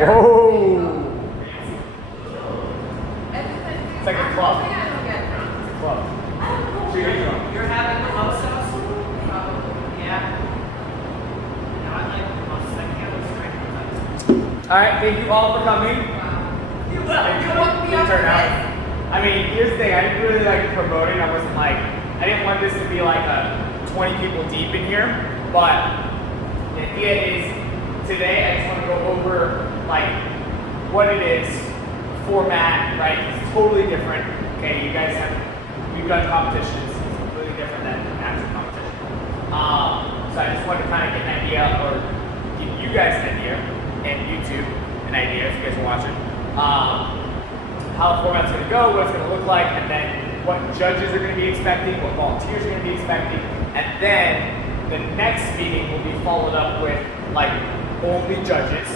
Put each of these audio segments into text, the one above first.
Whoa! It's like a club. It's a club. You're having the most sauce? Yeah. No, I like the most. I can't straight. All right, thank you all for coming. You woke me up. Turn out. I mean, here's the thing. I didn't really like promoting. I wasn't like, I didn't want this to be like a 20 people deep in here. But the idea is today I just want to go over like what it is, format, right? It's totally different. Okay, you guys have, we've done competitions. It's completely different than actual competition. So I just wanted to kind of get an idea, or give you guys an idea, and YouTube an idea if you guys are watching. How the format's going to go, what it's going to look like, and then what judges are going to be expecting, what volunteers are going to be expecting, and then the next meeting will be followed up with like only judges,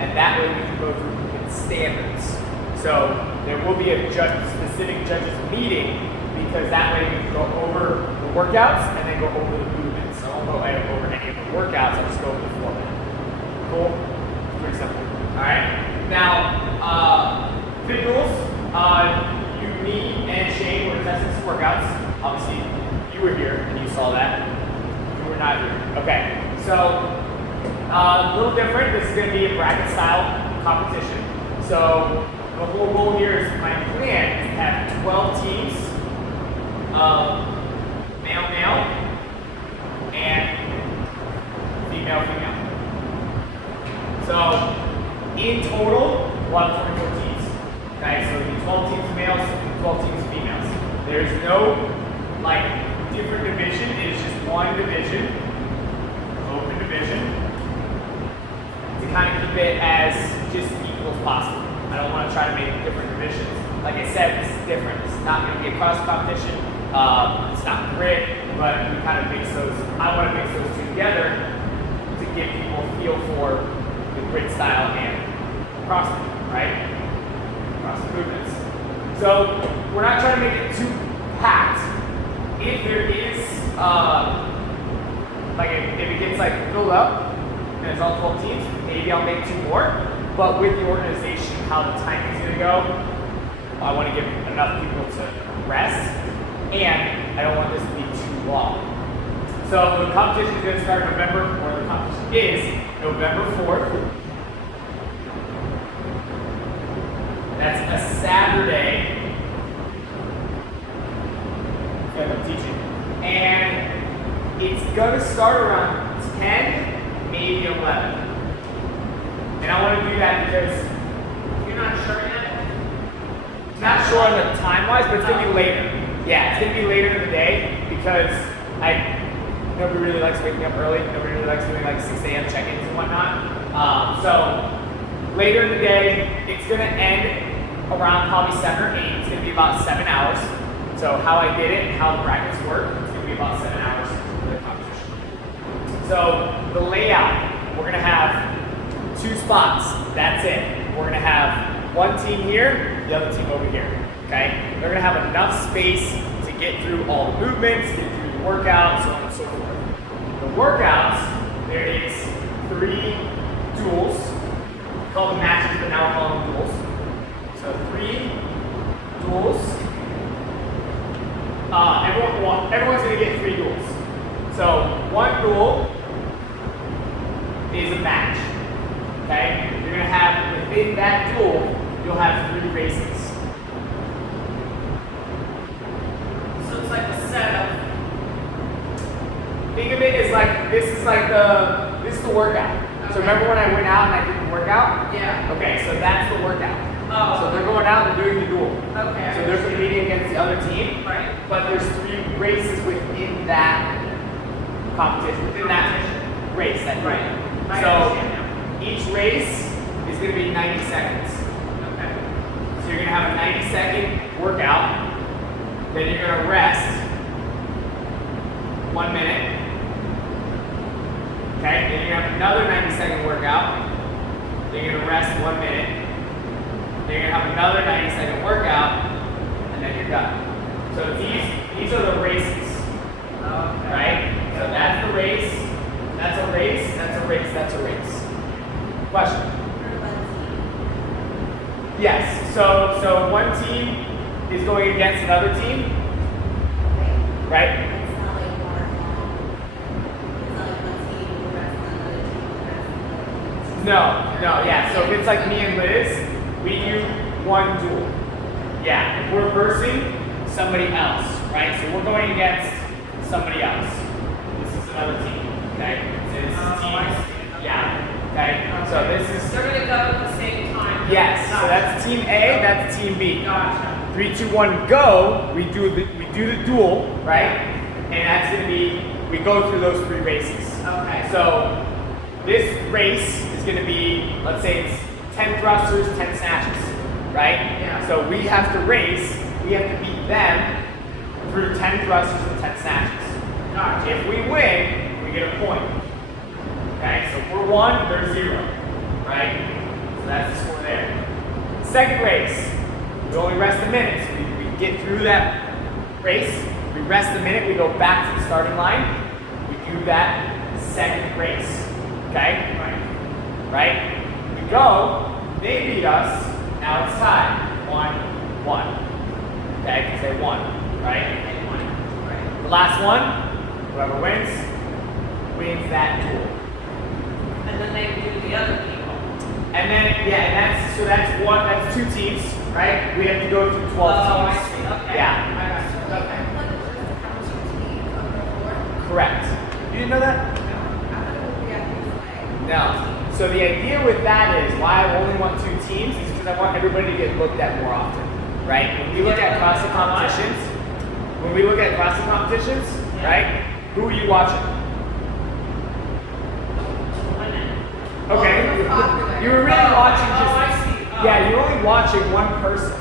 and that way we can go through movement standards. So there will be a specific judges meeting, because that way we can go over the workouts and then go over the movements. So I won't go over any of the workouts, I'll just go over the format. Cool? Pretty simple. Alright? Now, FitDuels, me and Shane were testing some workouts. Obviously, you were here and you saw that. You were not here. Okay, so a little different. This is going to be a bracket style competition. So the whole goal here is, my plan is to have 12 teams of male and female. So in total, we'll have 24 teams. Okay, so it'll be 12 teams of males and 12 teams of females. There's no like different division, it's just one division, open division, to kind of keep it as just equal as possible. I don't want to try to make different divisions. Like I said, this is different. It's not going to be a cross competition. It's not grid, but we kind of mix those. I want to mix those two together to give people a feel for the grid style and CrossFit, right? CrossFit movements. So we're not trying to make it too packed. If there is, like if it gets like filled up and it's all 12 teams, maybe I'll make 2 more. But with the organization, how the timing's gonna go, I want to give enough people to rest, and I don't want this to be too long. So the competition is going to start November, or the competition is November 4th. That's a Saturday. That I'm teaching. And it's going to start around 10, maybe 11. And I want to do that because You're not sure yet? not sure on the time-wise, but it's going to be later. Yeah, it's going to be later in the day because nobody really likes waking up early. Nobody really likes doing like 6 a.m. check-ins and whatnot. So later in the day, it's going to end around probably 7 or 8. It's going to be about 7 hours. So how I did it and how the brackets work, it's going to be about 7 hours for the competition. So the layout, we're going to have 2 spots. That's it. We're going to have one team here, the other team over here. Okay? They're going to have enough space to get through all the movements, get through the workouts, so on and so forth. The workouts, there is 3 duels. We call them matches, but now we call them duels. So 3 duels. Everyone's going to get 3 duels. So 1 duel is a match. Okay? You're going to have, within that duel, you'll have 3 races. So it's like a setup. Think of it as like, this is the workout. Okay. So remember when I went out and I did the workout? Yeah. Okay, so that's the workout. Oh. So they're going out and doing the duel. Okay. So they're competing against the other team. Right. But there's 3 races within that competition, within that race. That Right. I so understand now. each race is going to be 90 seconds. Okay. So you're going to have a 90-second workout. Then you're going to rest 1 minute. Okay, then you're going to have another 90-second workout. Then you're going to rest 1 minute. Then you're going to have another 90-second workout. And then you're done. So these are the races. Okay. Right? So that's the race. That's a race. That's a race. That's a race. Question? Yes. So one team is going against another team, right? It's not like waterfall. It's not like one team will rest on another team will rest on another team. No, yeah. So if it's like me and Liz, we do one duel. Yeah, if we're versing somebody else, right? So we're going against somebody else. This is another team, okay? So this is team, yeah, okay? So this is, They're gonna go at the same time. yes, so that's team A, that's team B. Gotcha. 3, 2, 1, go. We do the duel, right? And that's gonna be, we go through those 3 races. Okay. So this race is gonna be, let's say it's 10 thrusters, 10 snatches, right? Yeah. So we have to race, we have to beat them through 10 thrusters and 10 snatches. Gotcha. If we win, we get a point. Okay, so if we're 1, they're 0, right? So that's the score there. Second race, we only rest a minute. So we get through that race, we rest a minute, we go back to the starting line, we do that second race. Okay? Right? We go, they beat us, now it's tied. 1-1. Okay, because they won, right? The last one, whoever wins that duel. And then they do the other people. And then, yeah, and that's 2 teams, right? We have to go through 12 Oh, teams. I see. Okay. Yeah, I got you. Like, Okay. I thought it was just how much team of the 4. correct. You didn't know that? I thought it would be at least like. No. So the idea with that is why I only want 2 teams is because I want everybody to get looked at more often, right? When we look at CrossFit competitions, right? Who are you watching? Women. Okay. Well, it was popular. You were really watching Oh, just. I see. Oh. Yeah, you're only watching one person.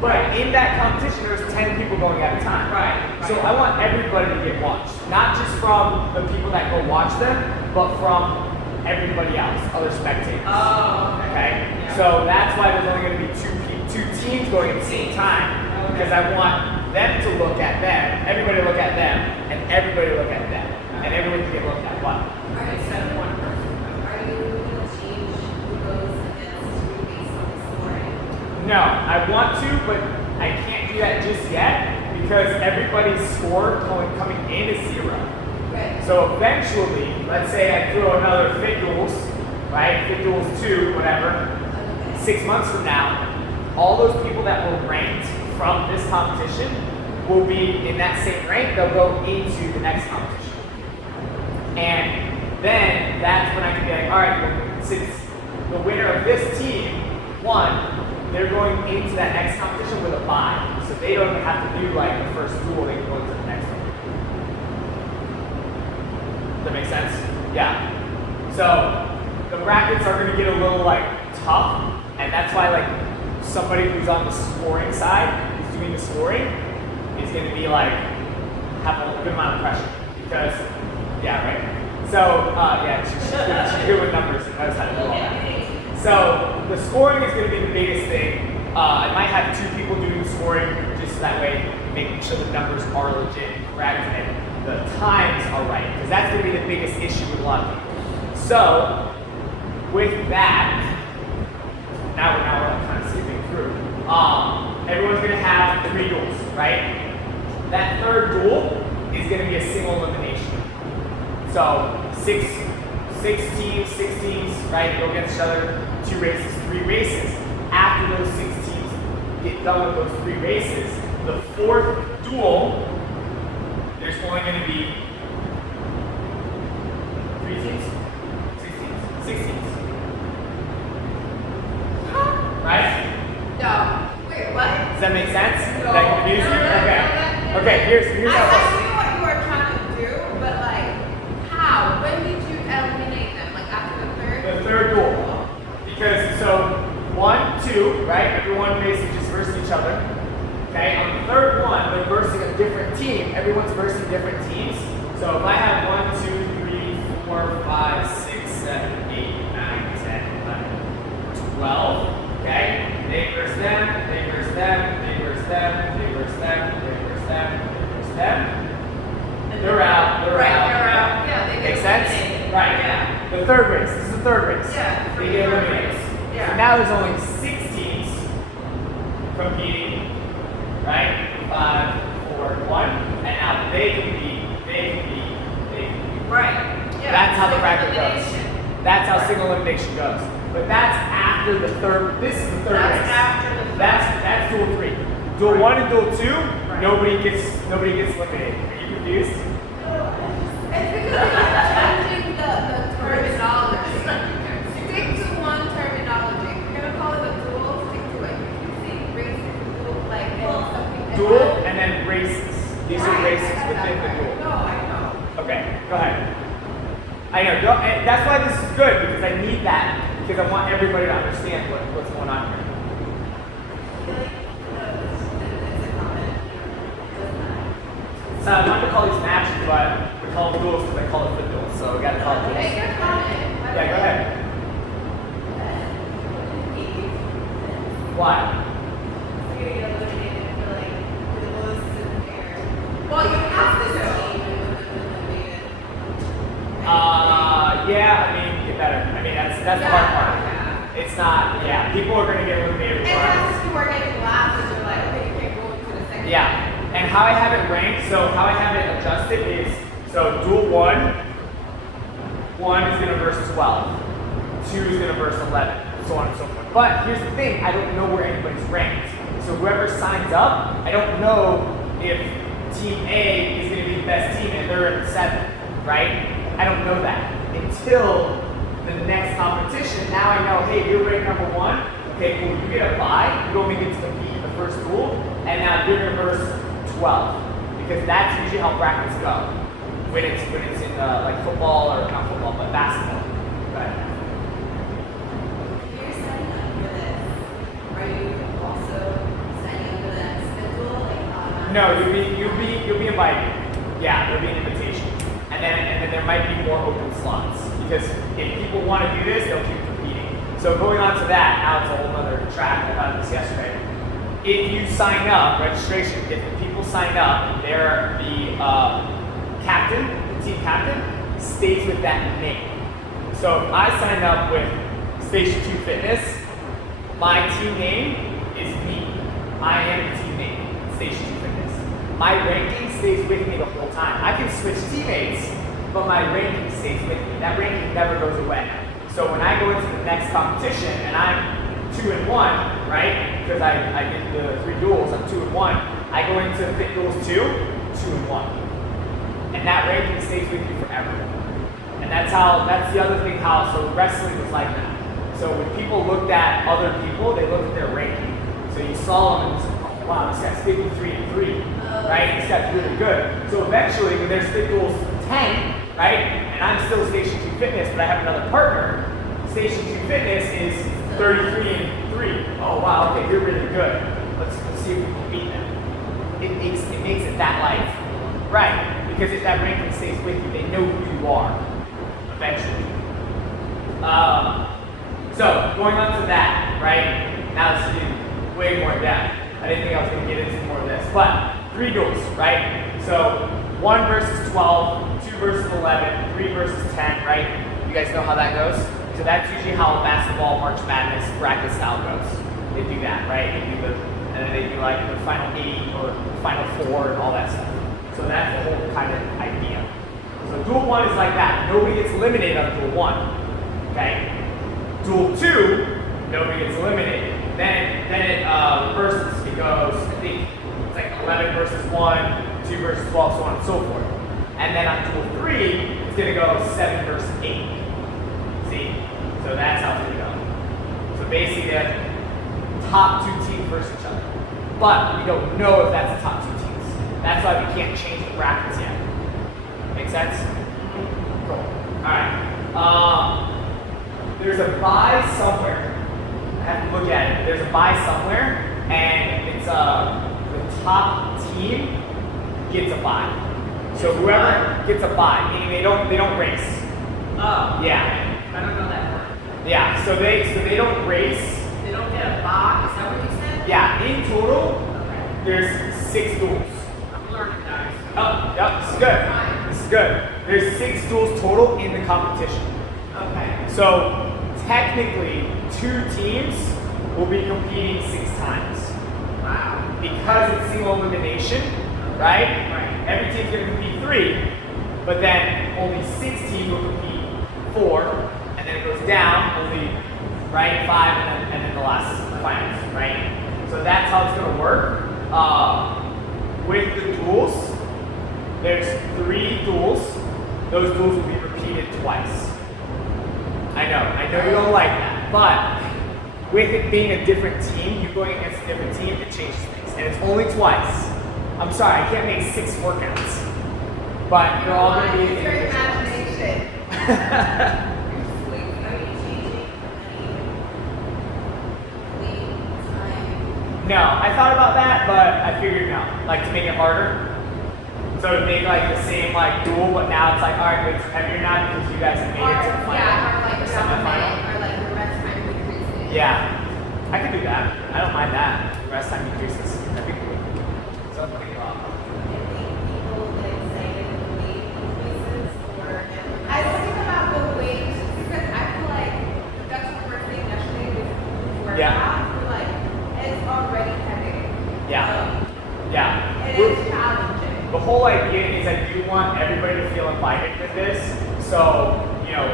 But in that competition, there's 10 people going at a time. Right. So I want everybody to get watched, not just from the people that go watch them, but from everybody else, other spectators. Oh, Okay. Yeah. So that's why there's only going to be 2 teams going at the same time, because I want them to look at them, everybody to look at them, and everybody to look at them, and everybody to get looked at. What? Instead of one person. Are you going to change who goes against who based on the scoring? No, I want to, but I can't do that just yet because everybody's score coming in is 0. Right. So eventually, let's say I throw another FitDuels, right? FitDuels 2, whatever. Okay. 6 months from now, all those people that were ranked from this competition will be in that same rank. They'll go into the next competition. And then that's when I can be like, all right, well, since the winner of this team won, they're going into that next competition with a bye. So they don't have to do like the first duel, they can go into the next one. Does that make sense? Yeah. So the brackets are gonna get a little like tough, and that's why like somebody who's on the scoring side, who's doing the scoring, is gonna be like have a good amount of pressure. Because yeah, right? So yeah, she's good with numbers and knows how to do all that. So the scoring is gonna be the biggest thing. I might have 2 people doing the scoring, just that way making sure the numbers are legit and correct and the times are right, because that's going to be the biggest issue with a lot of people. So, with that, now we're kind of skipping through. Everyone's going to have 3 duels, right? That third duel is going to be a single elimination. So, six teams, right? Go against each other, 2 races, 3 races. After those 6 teams get done with those 3 races, the 4th duel, there's only going to be 3 teams? 6 teams. Right? No. Wait, what? Does that make sense? No. Did that confuse you? Okay, here's how I knew what you were trying to do, but like, how? When did you eliminate them? Like after the 3rd? the 3rd duel. Because, so, 1, 2, right? Everyone basically just versus each other. Okay, on the 3rd one, they're versing a different team. Everyone's versing different teams. So if I have 1, 2, 3, 4, 5, 6, 7, 8, 9, 10, 11, 12, okay? They verse them, they verse them, they verse them, they verse them, they verse them, they verse them. They're out, they're out. Yeah, they get Makes sense? eliminated. Right. Yeah. The 3rd race. This is the 3rd race. Yeah, They get eliminated. Yeah. So now there's only 6 teams competing, right? 5, 4, 1, and now they compete. Right. Yeah. That's how the Single bracket goes. elimination. That's how single elimination goes. But that's after the third. This is the third That's race. after the third. That's duel 3. Duel 1 and duel 2. Right. Nobody gets eliminated. Are you confused? It's because you're changing the terminology. Stick to one terminology. If you're gonna call it a duel, stick to it. If you say race and duel, like something. Duel and then races. These are races within the duel. No, I know. Okay, go ahead. I know. And that's why this is good because I need that because I want everybody to understand what's going on here. I feel like it's a comment. So I wanted to call these matches, but we call them duels because I call it FitDuels. So we got to call it Make duels. your comment. Yeah, go ahead. Why? Well, you have to know. Yeah, I mean, get better. I mean, that's the hard part. Yeah. It's not, yeah, people are going to get eliminated And regardless. that's who are getting laughs, and you're like, okay, you can't go into the second. Yeah, and how I have it ranked, so how I have it adjusted is, so duel 1 is going to verse 12, 2 is going to verse 11, so on and so forth. But here's the thing, I don't know where anybody's ranked. So whoever signs up, I don't know if team A is going to be the best team and they're at 7, right? I don't know that until the next competition. Now I know, hey, you're ranked number 1. Okay, cool. You get a bye. You only get to compete in the first duel, and now you're gonna verse 12 because that's usually how brackets go when it's in like football or not football but basketball. Right. If you're signing up for this, are you also signing up for that schedule? Like, No, you'll be invited. Yeah, there'll be an invitation, and then there might be more open slots because if people want to do this, they'll keep competing. So going on to that, now it's a whole other track. I thought of this yesterday. If you sign up, registration, if the people sign up, they're the captain, the team captain, stays with that name. So if I sign up with Station 2 Fitness, my team name is me. I am the team name, Station 2 Fitness. My ranking stays with me the whole time. I can switch teammates, but my ranking stays with me. That ranking never goes away. So when I go into the next competition and I'm 2-1, right? Because I did the 3 duels, I'm 2-1. I go into FitDuels 2, 2-1. And that ranking stays with you forever. And that's the other thing so wrestling was like that. So when people looked at other people, they looked at their ranking. So you saw them and said, oh wow, this guy's 53-3, right? This guy's really good. So eventually when there's FitDuels 10, right? And I'm still Station 2 Fitness, but I have another partner. Station 2 Fitness is 33-3. Oh wow, okay, you're really good. Let's see if we can beat them. It makes it that life. Right. Because if that ranking stays with you, they know who you are eventually. So going on to that, right? Now this is getting way more in depth. I didn't think I was going to get into more of this, but 3 duels, right? So 1 versus 12, 2 versus 11, 3 versus 10, right? You guys know how that goes? So that's usually how basketball March Madness bracket style goes. They do that, right? And then they do like the final 8 or the final 4 and all that stuff. So that's the whole kind of idea. So duel 1 is like that. Nobody gets eliminated on duel 1. Okay? Duel 2, nobody gets eliminated. Then it reverses. It goes, I think it's like 11 versus 1, 2 versus 12, so on and so forth. And then on duel 3, it's gonna go 7 versus 8. See? So that's how it's gonna go. So basically the top 2 teams versus each other. But we don't know if that's the top 2 teams. That's why we can't change the brackets yet. Make sense? Cool. Alright. There's a bye somewhere. I have to look at it. There's a bye somewhere, and it's the top team gets a bye. So whoever gets a bye, meaning they don't race. Oh. Yeah. I don't know that word. Yeah. So they don't race. They don't get a box. Is that what you said? Yeah. In total, Okay. there's 6 duels. I'm learning, guys. Oh, yep. This is good. This is good. There's 6 duels total in the competition. Okay. So technically, 2 teams will be competing 6 times. Wow. Because it's single elimination, right? Right. Every team's going to compete 3, but then only 6 teams will compete 4, and then it goes down, only, right, 5, and then the last finals, right? So that's how it's going to work. With the duels, there's 3 duels. Those duels will be repeated twice. I know you don't like that, but with it being a different team, you going against a different team, it changes things. And it's only twice. I'm sorry, I can't make 6 workouts. But they're all going to be Use your individual. imagination. No, I thought about that, but I figured no. Like to make it harder. So to make like the same like duel, but now it's like, all right, it's heavier now because you guys have made it to the final. Yeah, or like the the semifinal. or like the rest time decreases. Yeah, I could do that. I don't mind that. The rest time decreases. That'd be cool. So I'm thinking about. I was thinking about the weight because I feel like that's the first thing yesterday with Yeah. I feel like it's already heavy. Yeah. Yeah. It is challenging. The whole idea is I do want everybody to feel invited with this. So, you know,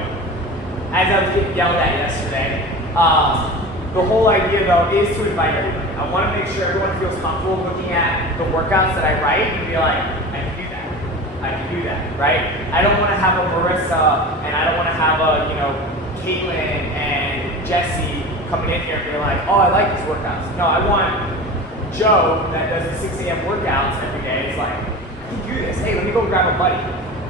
as I was getting yelled at yesterday, the whole idea though is to invite everybody. I want to make sure everyone feels comfortable looking at the workouts that I write and be like, I can do that. I can do that, right? I don't want to have a Marissa and I don't want to have a, you know, Caitlin and Jesse coming in here and being like, oh, I like these workouts. No, I want Joe that does the 6 a.m. workouts every day is like, I can do this. Hey, let me go grab a buddy.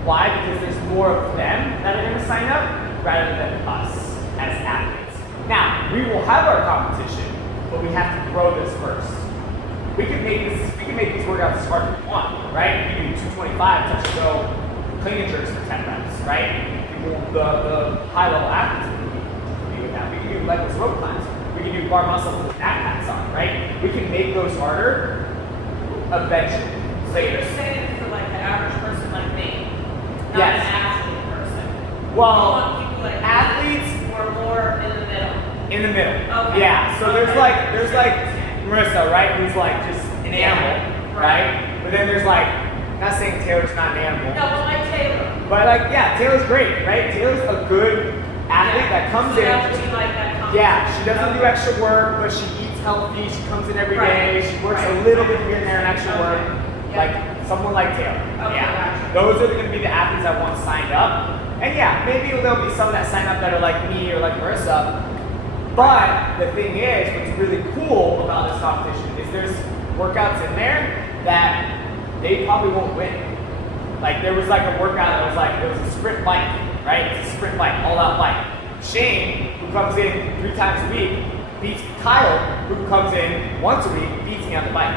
Why? Because there's more of them that are going to sign up rather than us as athletes. Now, we will have our competition, but we have to grow this first. We can make these workouts as hard as we want, right? We can do 225 touch and go clean and jerks for 10 reps, right? The high level athletes can do that. We can do legless rope climbs. We can do bar muscles with backpacks on, right? We can make those harder eventually. So you're saying for like the average person like me, not Yes. an athlete person. Well, You want people like athletes or more in the middle. in the middle. Okay. Yeah. So there's like Marissa, right? Who's like just an animal, right? But then there's like, not saying Taylor's not an animal. No, but like Taylor. But like, yeah, Taylor's great, right? Taylor's a good athlete that comes so in. that would be like that Yeah, she doesn't do extra work, but she eats healthy. She comes in every day. She works a little bit here and there in extra work. Like someone like Taylor. Okay, Yeah, gotcha. those are going to be the athletes I want signed up. And yeah, maybe there'll be some that sign up that are like me or like Marissa. But the thing is, what's really cool about this competition is there's workouts in there that they probably won't win. Like there was like a workout that was like, it was a sprint bike, right? It's a sprint bike, all out bike. Shane, who comes in 3 times a week, beats Kyle, who comes in once a week, beats me on the bike.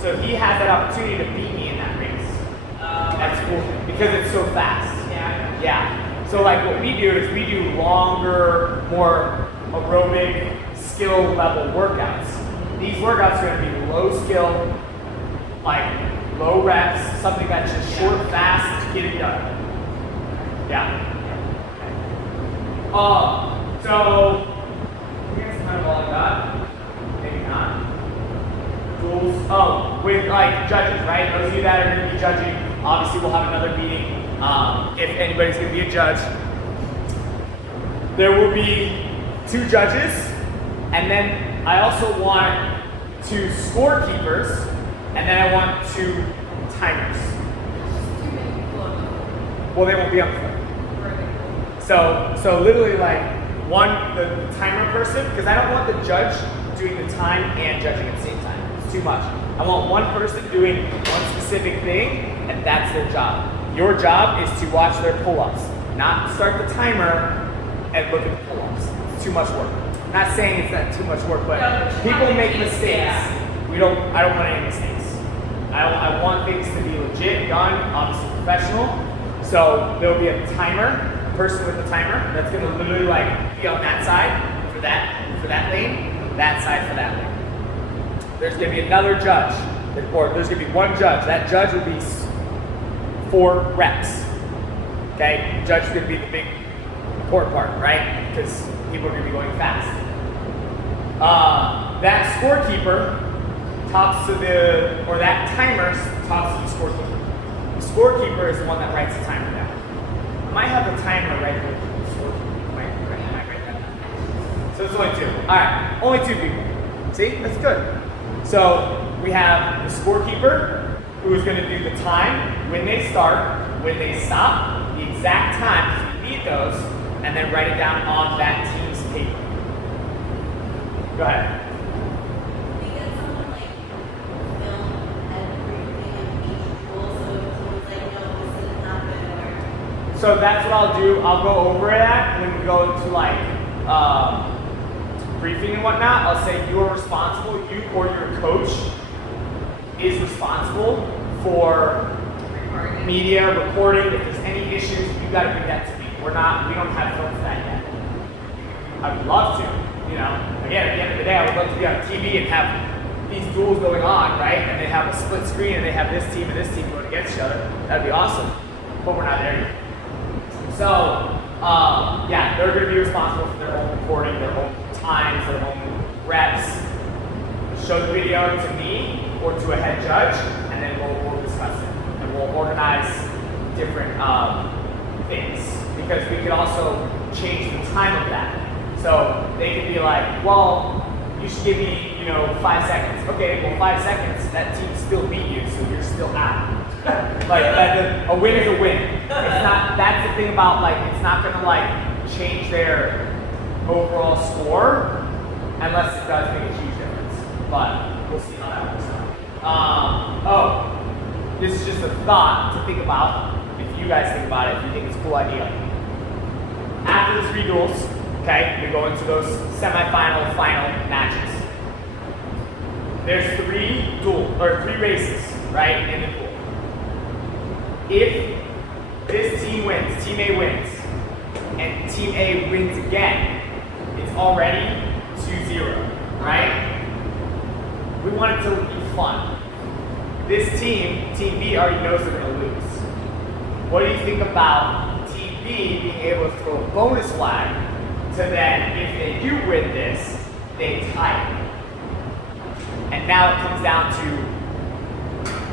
So he has that opportunity to beat me in that race. That's cool because it's so fast. Yeah. Yeah. So like what we do is we do longer, more aerobic skill level workouts. These workouts are going to be low skill, like low reps, something that's just short, fast, get it done. Yeah. So I think that's kind of all I got. Maybe not. Rules. Oh, with like judges, right? Those of you that are going to be judging, obviously we'll have another meeting. If anybody's going to be a judge, there will be 2 judges, and then I also want 2 scorekeepers, and then I want 2 timers. Too many people on the Well, they won't be on the floor. So literally like the timer person, because I don't want the judge doing the time and judging at the same time. It's too much. I want one person doing one specific thing, and that's their job. Your job is to watch their pull-ups, not start the timer and look at the pull-ups. It's too much work. I'm not saying it's not too much work, but No, but you people have to make keep- mistakes. yeah. I don't want any mistakes. I want things to be legit, done, obviously professional. So there'll be a timer, person with a timer that's gonna literally like be on that side for that lane, that side for that lane. There's gonna be another judge, or there's gonna be one judge. That judge will be 4 reps. Okay, the judge is gonna be the big important part, right? Because people are gonna be going fast. That scorekeeper talks to that timer talks to the scorekeeper. The scorekeeper is the one that writes the timer down. I might have the timer right there. The scorekeeper might write that down. So it's only 2. All right, only 2 people. See, that's good. So we have the scorekeeper who is going to do the time, when they start, when they stop, the exact time, because we need those, and then write it down on that team's paper. Go ahead. So that's what I'll do. I'll go over that when we go into like briefing and whatnot. I'll say you are responsible, you or your coach is responsible for media, recording. If there's any issues, you gotta bring that to me. We don't have film for that yet. I would love to, you know. Again, at the end of the day, I would love to be on TV and have these duels going on, right? And they have a split screen and they have this team and this team going against each other. That'd be awesome. But we're not there yet. So, yeah, they're going to be responsible for their own recording, their own times, their own reps. Show the video to me or to a head judge, and then we'll discuss it. And we'll organize different things. Because we could also change the time of that. So they could be like, well, you should give me, 5 seconds. Okay, well, 5 seconds, that team still beat you, so you're still out. A win is a win. It's not. That's the thing about it's not gonna change their overall score unless it does make a huge difference. But we'll see how that works out. This is just a thought to think about. If you guys think about it, if you think it's a cool idea. After the 3 duels, okay, we go into those semifinal, final matches. There's 3 races, right, in the duel. If this team wins, Team A wins, and Team A wins again, it's already 2-0, right? We want it to be fun. This team, Team B, already knows they're going to lose. What do you think about Team B being able to throw a bonus flag to then, if they do win this, they tie it? And now it comes down to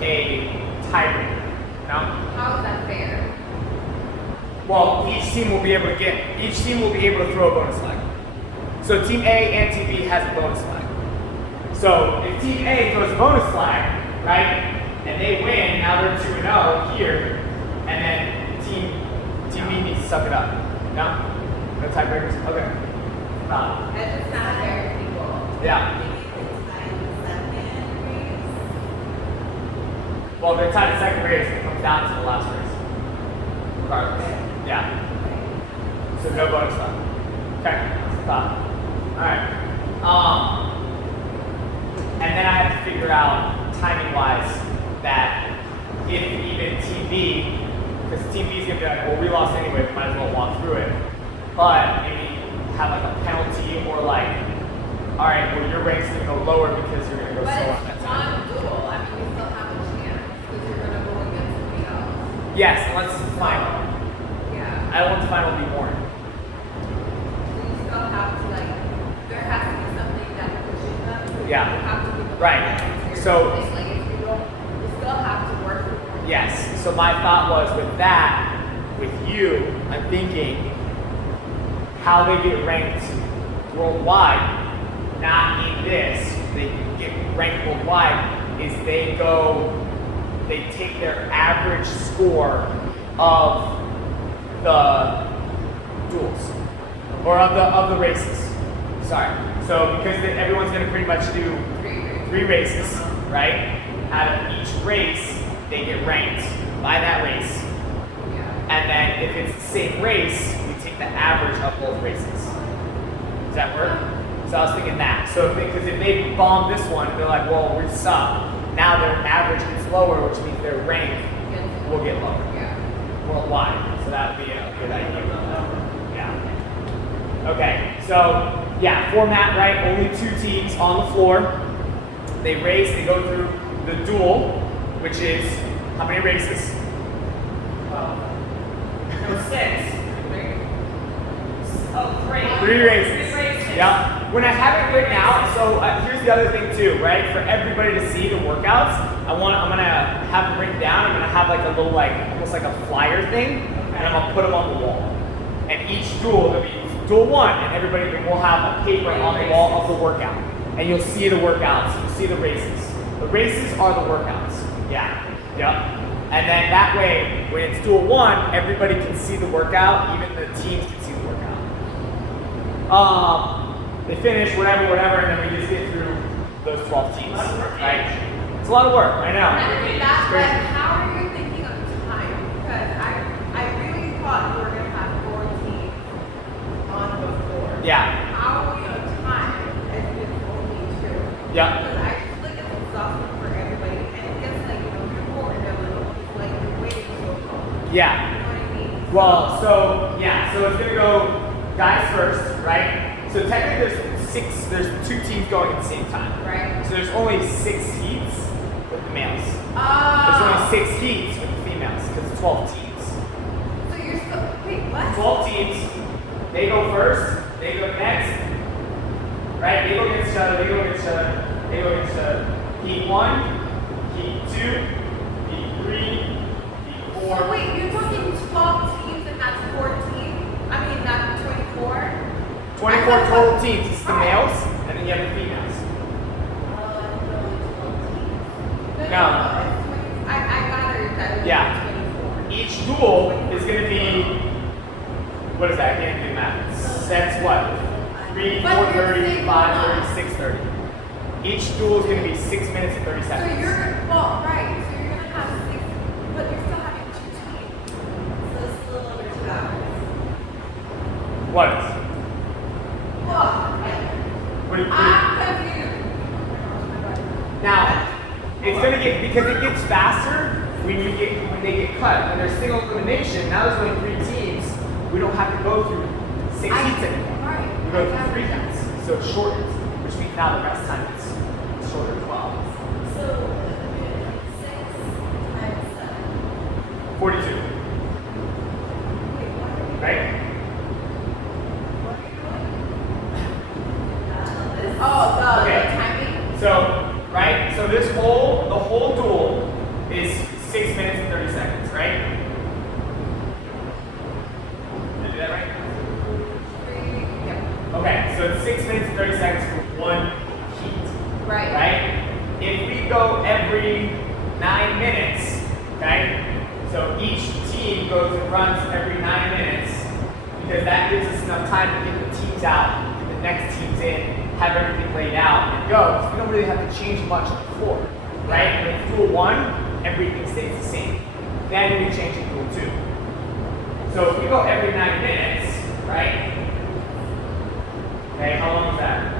a tiebreaker. How is that fair? Well, each team will be able to throw a bonus flag. So Team A and Team B has a bonus flag. So if Team A throws a bonus flag, right, and they win, now they're 2-0 here, and then Team B needs to suck it up. No? No tiebreakers? Okay. That's just not fair to people. Yeah. Well, if they're tied in second race, it comes down to the last race. Regardless. Yeah. So no bonus flag. Okay, that's the thought. Alright. And then I have to figure out, timing-wise, that if even Team B, because Team B is going to be like, well, we lost anyway, we might as well walk through it. But maybe have a penalty or alright, well, your rank's going to go lower because you're going to go slower on that time. But it's one duel. I mean, you still have a chance because you're going to go against somebody else. Yes, unless it's the final. Yeah. I don't want the final to be boring. So you still have to there has to be something that pushes them. So Yeah. You have to give them Right. So- if you don't, you still have to work with them. Yes. So my thought was with that, with you, I'm thinking how they get ranked worldwide, not in this, they get ranked worldwide, is they take their average score of the duels, or of the races. Sorry. So because everyone's going to pretty much do 3 races, right? Out of each race, they get ranked by that race. Yeah. And then if it's the same race, we take the average of both races. Does that work? So I was thinking that. So because if they bomb this one, they're like, well, we suck. Now their average gets lower, which means their rank will get lower. Yeah. Worldwide. So that would be a good idea. Yeah. Okay. So yeah, format, right? Only 2 teams on the floor. They race, they go through the duel, which is how many races? 6. Oh, 3. 3 races. 3 races. Yep. when I have it written out, so here's the other thing too, right? For everybody to see the workouts, I'm gonna have them written down. I'm gonna have like a little almost like a flyer thing, and I'm gonna put them on the wall. And each duel, there'll be duel 1, and everybody will have a paper on the wall of the workout. And you'll see the workouts, you'll see the races. The races are the workouts. Yeah, yep. And then that way, when it's duel 1, everybody can see the workout, even the teams can see the workout. They finish, whatever, and then we just get through those 12 teams, right? It's a lot of work, I know. Not only that, but how are you thinking of time? Because I really thought we were going to have 4 teams on the floor. Yeah. How are we on time if it's only 2? Yeah. Because I just feel like it's exhausting for everybody, and it gets like, you're bored and like you're waiting so long. Yeah. You know what I mean? Well, so it's gonna go guys first, right? So technically there's 2 teams going at the same time. Right. So there's only 6 heats with the males. Oh. There's only 6 heats with the females, because it's 12 teams. So you're still, wait, what? 12 teams, they go first, they go next, right? They go against each other, they go against each other, they go against each other. Heat 1, heat 2, heat 3, heat 4. So wait, you're talking 12 teams and that's 14? I mean, not 24? 24 total teams. It's the males, and then you have the females. No. I gathered that it was Yeah. 24. Each duel is going to be, what is that? I can't do math. That's what? 3, But 4:30, you're 5:30, 6:30. Each duel is going to be 6 minutes and 30 So seconds. well, right. So you're going to have 6, but you're still having 2 teams. So it's a little over 2 hours. What is? What do you I'm confused. Now, it's going to get, because it gets faster when they get cut. When there's single elimination, now there's only 3 teams. We don't have to go through 6 heats anymore. Right. We go through 3 heats. So it shortens, which means now the rest time is shorter as well. So 6 times 7. 42, right? Oh, Okay. the timing? So, right? So the whole duel is 6 minutes and 30 seconds, right? Did I do that right? Yeah. Okay, so it's 6 minutes and 30 seconds for 1 heat. Right. Right? If we go every 9 minutes, okay? So each team goes and runs every 9 minutes, because that gives us enough time to get the teams out, get the next teams in, have everything laid out, and go. So we don't really have to change much on the floor, right? When it's duel 1, everything stays the same. Then we change to duel 2. So if we go every 9 minutes, right? Okay, how long is that?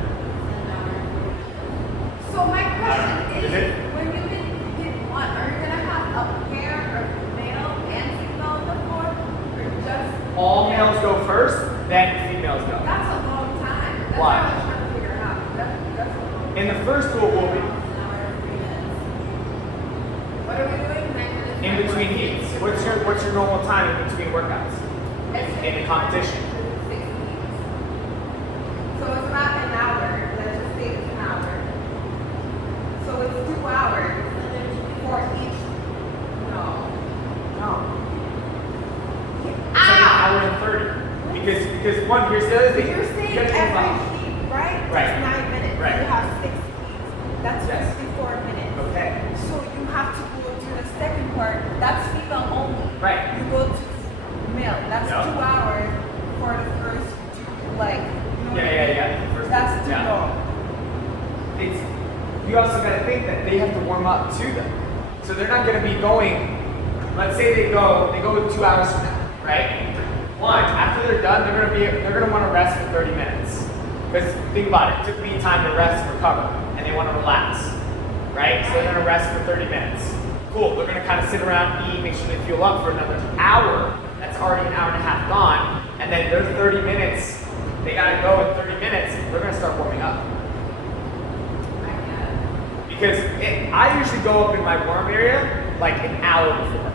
So my question Is is, it? when you hit 1, are you gonna have a pair of male and female on the floor, or just All males go first, then females go. That's a long time. That's Why? what I was trying to figure out. That's a long In the first duel, we'll be What are we doing? 9 minutes. in between heats. What's your normal time in between workouts? In the competition. 6 weeks. So it's about an hour. Let's just say it's an hour. So it's 2 hours for each. No. No. It's like an Ah! hour and 30. Because one, here's the other thing. You're saying You gotta think every about- heat, right? Right. It's 9 minutes. Right. You have 6 heats. That's Yes. 54 minutes. Okay. So you have to go to the second part. That's female only. Right. You go to male. That's Yep. 2 hours for the first 2, like, you know what I mean? Yeah. First That's one, too yeah. long. You also got to think that they have to warm up to them. So they're not going to be going, let's say they go 2 hours from now, right? One, after they're done, they're going to want to rest for 30 minutes. Because think about it, it took me time to rest and recover, and they want to relax, right? So they're going to rest for 30 minutes. Cool, they're going to kind of sit around, eat, make sure they fuel up for another hour. That's already an hour and a half gone. And then their 30 minutes, they got to go in 30 minutes, they're going to start warming up. Because I usually go up in my warm area like an hour before.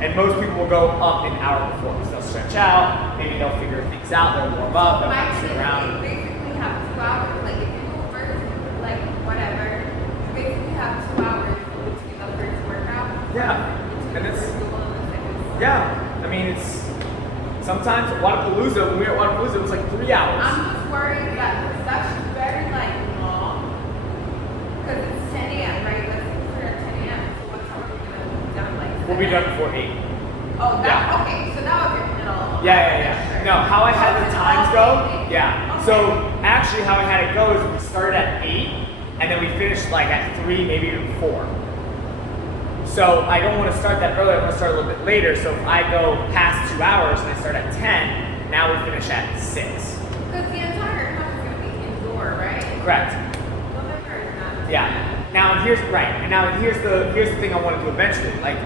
And most people will go up an hour before. So they'll stretch out, maybe they'll figure things out, they'll warm up, they'll My sit team around. basically have 2 hours Sometimes Wadapalooza, when we were at Wadapalooza, it was like 3 hours. I'm just worried that because that's very like long. Because it's 10 a.m. right? Let's consider it 10 a.m. So what time are we gonna be done? Like We'll be 7? done before 8. Oh, that okay. So that was your middle. Yeah. Sure. No, how I had the times go, yeah. Okay. So actually how I had it go is we started at 8 and then we finished like at 3, maybe even 4. So I don't want to start that early, I want to start a little bit later. So if I go past 2 hours and I start at 10, now we finish at 6. Because the entire camp is gonna be indoor, right? Correct. November is not. Yeah. Now here's the thing I want to do eventually. Like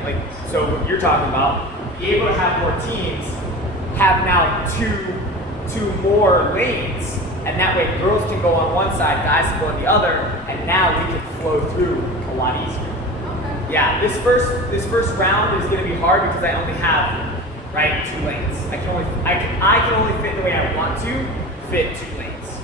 so what you're talking about, be able to have more teams, have now two more lanes, and that way girls can go on one side, guys can go on the other, and now we can flow through a lot easier. Okay. Yeah, this first round is gonna be hard because I only have 2 lanes. I can only fit the way I want to fit 2 lanes.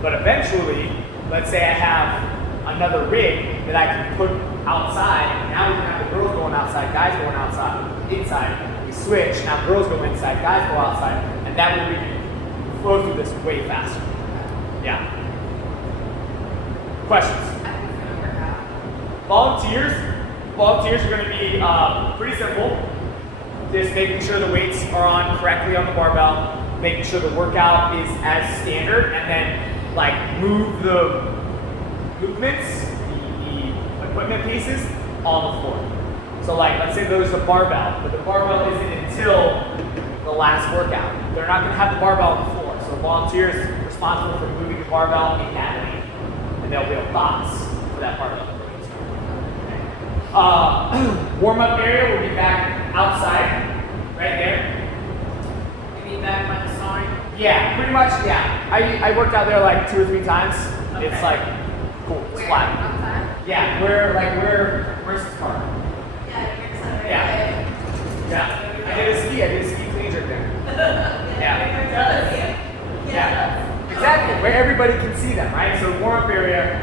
But eventually, let's say I have another rig that I can put outside, and now we can have the girls going outside, guys going outside, inside. We switch, now girls go inside, guys go outside, and that way we can flow through this way faster. Yeah. Questions? I think it's gonna work out. Volunteers are going to be pretty simple. Just making sure the weights are on correctly on the barbell, making sure the workout is as standard, and then like move the movements, the equipment pieces on the floor. So like let's say there's a barbell, but the barbell isn't until the last workout. They're not going to have the barbell on the floor. So volunteers responsible for moving the barbell in that lane, and there'll be a box for that barbell. Warm-up area will be back outside, right there. You mean back by the sign? Yeah, pretty much, yeah. I worked out there like 2 or 3 times. Okay. It's like, cool, it's Where? flat. Outside? Yeah, where's the car? Yeah, you're excited. Yeah. I did a ski clean trick there. Yeah, exactly, where everybody can see them, right? So the warm-up area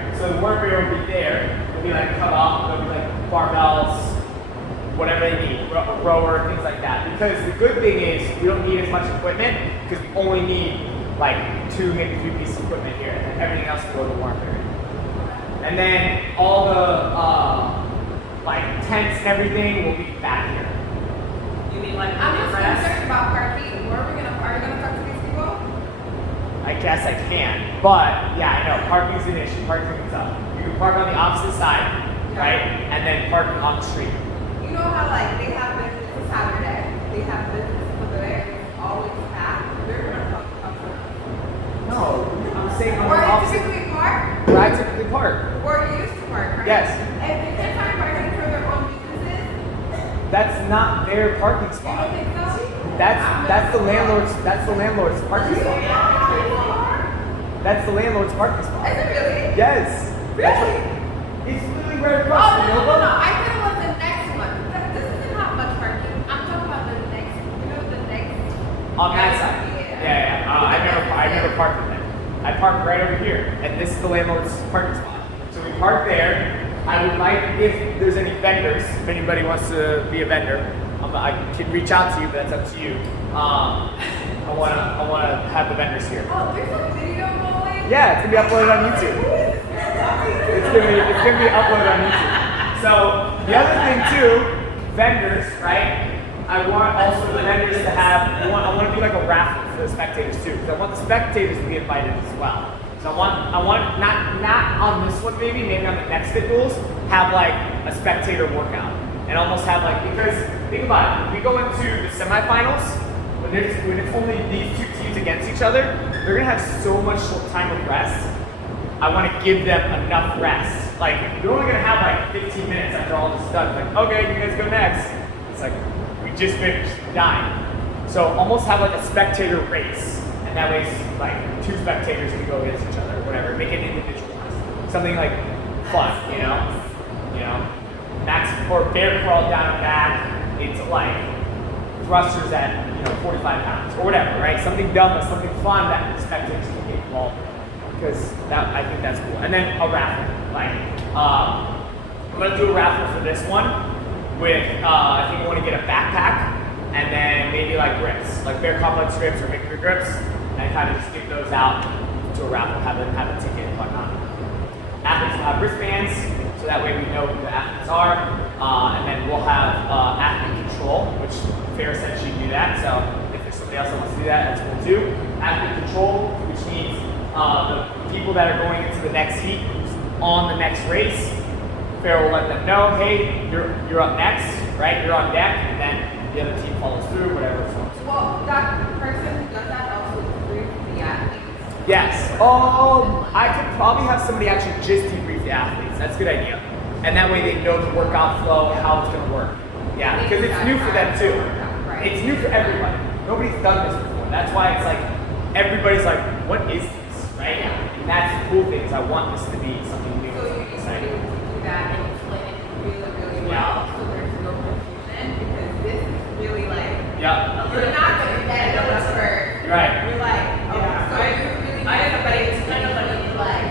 will be there. It'll be like cut off, there'll be like barbells, whatever they need, rower, things like that. Because the good thing is we don't need as much equipment because we only need like 2, maybe 3 pieces of equipment here, and then everything else can go to the warm-up area. And then all the like tents and everything will be back here. You mean like I'm just rest? concerned about parking. Are you gonna talk to these people? I guess I can, but yeah, I know parking's an issue. Parking is up. You can park on the opposite side, right, and then parking on the street. You know how like they have business for Saturday, they have business for the day, it's always packed. They're gonna park up front. No, I'm saying on the Where you opposite. typically park, Where I typically park. where you used to park, right? Yes. If they can't find parking for their own businesses, That's not their parking you don't spot. think so? That's the landlord's parking spot. That's the landlord's parking spot. Is it really? Yes. Really? It's literally right Oh, across no, the no, no, Nova. no. I thought it was the next one. This doesn't have much parking. I'm talking about the next, the next. On that side. Yeah. I never parked in there. I parked right over here, and this is the landlord's parking spot. So we park there. I would like, if there's any vendors, if anybody wants to be a vendor, I can reach out to you, but that's up to you. I wanna have the vendors here. Oh, there's a video going? Yeah, it's gonna be uploaded on YouTube. Who is this? It's gonna be uploaded on YouTube. So the other thing too, vendors, right? I want also the vendors to have. I want to do like a raffle for the spectators too, because I want the spectators to be invited as well. So I want not on this one maybe on the next FitDuels have like a spectator workout and almost have like, because think about it, we go into the semifinals when it's only these 2 teams against each other, they're gonna have so much time of rest. I want to give them enough rest. Like you're only gonna have like 15 minutes after all this is done. Like okay, you guys go next. It's like we just finished, dying. So almost have like a spectator race. And that way, like 2 spectators can go against each other, or whatever. Make it individualized, something like fun, you know. Max or bear crawl down and back. It's like thrusters at 45 pounds or whatever, right? Something dumb, but something fun that the spectators can get involved in, because I think that's cool. And then a raffle, like I'm gonna do a raffle for this one with I think I want to get a backpack and then maybe like grips, like bare complex grips or hickory grips, and kind of just give those out to a raffle, have a ticket and whatnot. Athletes will have wristbands, so that way we know who the athletes are, and then we'll have athlete control, which Farrah said she'd do that, so if there's somebody else that wants to do that, that's cool too. Athlete control, which means the people that are going into the next heat, who's on the next race, Farrah will let them know, hey, you're up next, right? You're on deck, and then the other team follows through, whatever. Well, that person who does that also debriefs the athletes. Yes. I could probably have somebody actually just debrief the athletes. That's a good idea. And that way they know the workout flow, how it's going to work. Yeah, because it's new for them too. It's new for everybody. Nobody's done this before. That's why it's like, everybody's like, what is this, right? And that's the cool thing is I want this to be something new. So you need to do that and explain it really, really well, so there's no confusion, because this is really like, you're not going to get those first. Right. You're like, oh, so you really need somebody to kind of like,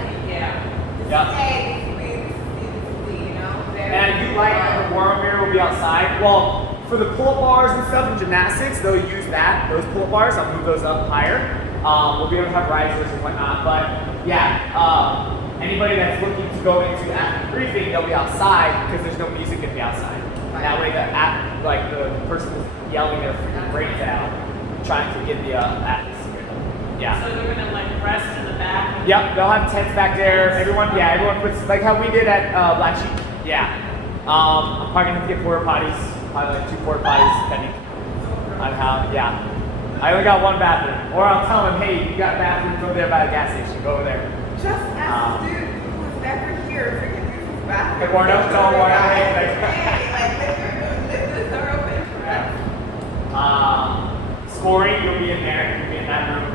hey, this is B, you know? And I do like the warm mirror will be outside. Well, for the pull-up bars and stuff in gymnastics, they'll use that, those pull-up bars. I'll move those up higher. We'll be able to have risers and whatnot. But yeah, anybody that's looking to go into athlete briefing, they'll be outside because there's no music going to be outside. That way, the person is yelling their freaking brains out, trying to get the athletes to get them. Yeah. So they're gonna like rest in the back. Yep, they'll have tents back there. Everyone puts like how we did at Black Sheep. Yeah. I'm probably gonna have to get porta potties, probably like 2 porta potties, depending on how. Yeah. I only got one bathroom, or I'll tell them, hey, you got bathrooms over there by the gas station. Go over there. Just ask the dude who was never here if we can use his bathroom. Hey, Warno, tell him Warno. Leave this door open for us. Scoring, you'll be in there. You'll be in that room.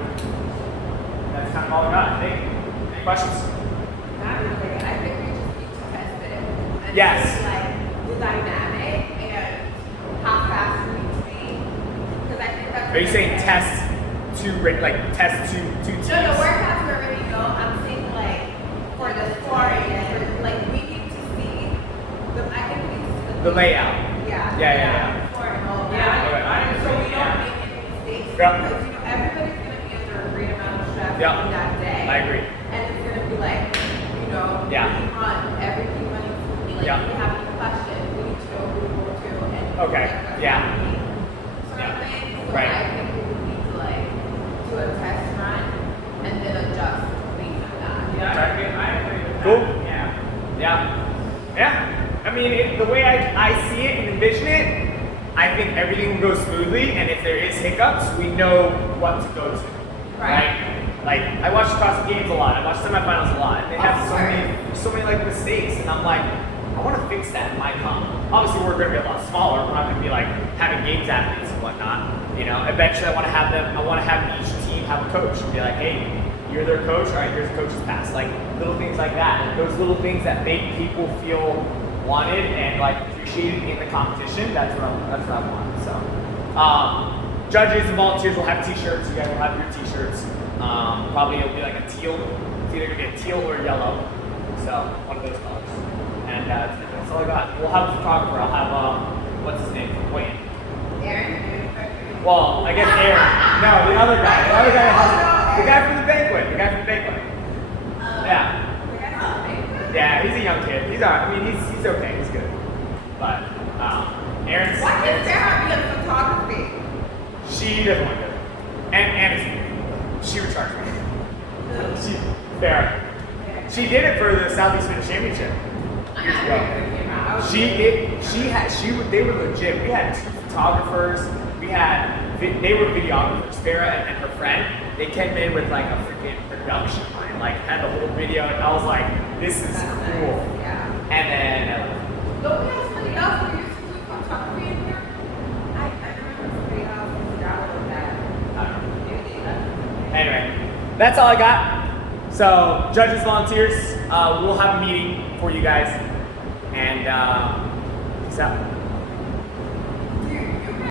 That's kind of all I got, I think. Any questions? Not really. I think we just need to test it. And Yes. see, like the dynamic and how fast we need to be. Because I think that's. Are you saying test two teams? No, the workouts we already know. I'm saying like for the scoring, like we need to see the. I think we need to see The layout. Yeah. Yeah. Scoring and all of Yeah, that. So we don't make any mistakes. Because everybody's gonna be under a great amount of stress on that day. I agree. And it's gonna be like, we run everything when it's like if we have any questions, we need to know who to go to and sort of thing. So I think we would need to like do a test run and then adjust based on that. I agree with that. Cool. Yeah. Yeah. I mean, the way I see it and envision it, I think everything will go smoothly, and if there is hiccups, we know what to go to. Right? Like, I watch CrossFit Games a lot, I watch semifinals a lot, and they have so many like mistakes, and I'm like, I want to fix that in my comp. Obviously, we're going to be a lot smaller. We're not going to be like having games athletes and whatnot. You know, eventually I want to have each team have a coach and be like, hey, you're their coach, all right, here's the coach's pass. Like, little things like that. Like, those little things that make people feel wanted and like appreciated in the competition. That's what I want. So, judges and volunteers will have t-shirts. You guys will have your t-shirts. Probably it'll be like a teal. It's either gonna be a teal or a yellow. So one of those colors. And that's all I got. We'll have a photographer. I'll have what's his name? Wayne. Aaron? Well, I guess Aaron. No, the other guy. The guy from the banquet. Yeah. Yeah, he's a young kid. He's alright. I mean, he's okay. He's good. But Aaron's. Why did Sarah be in photography? She doesn't want to do it. And she would charge me. Farrah. She did it for the Southeast Fitness Championship years ago. They were legit. We had 2 photographers. They were videographers. Farrah and her friend. They came in with like a freaking production line, like had the whole video, and I was like, this is cool. Yeah. And then don't we have somebody else who used to do photography in here? I remember somebody else who downloaded that. I don't know. Anyway, that's all I got. So, judges, volunteers, we'll have a meeting for you guys, and peace out.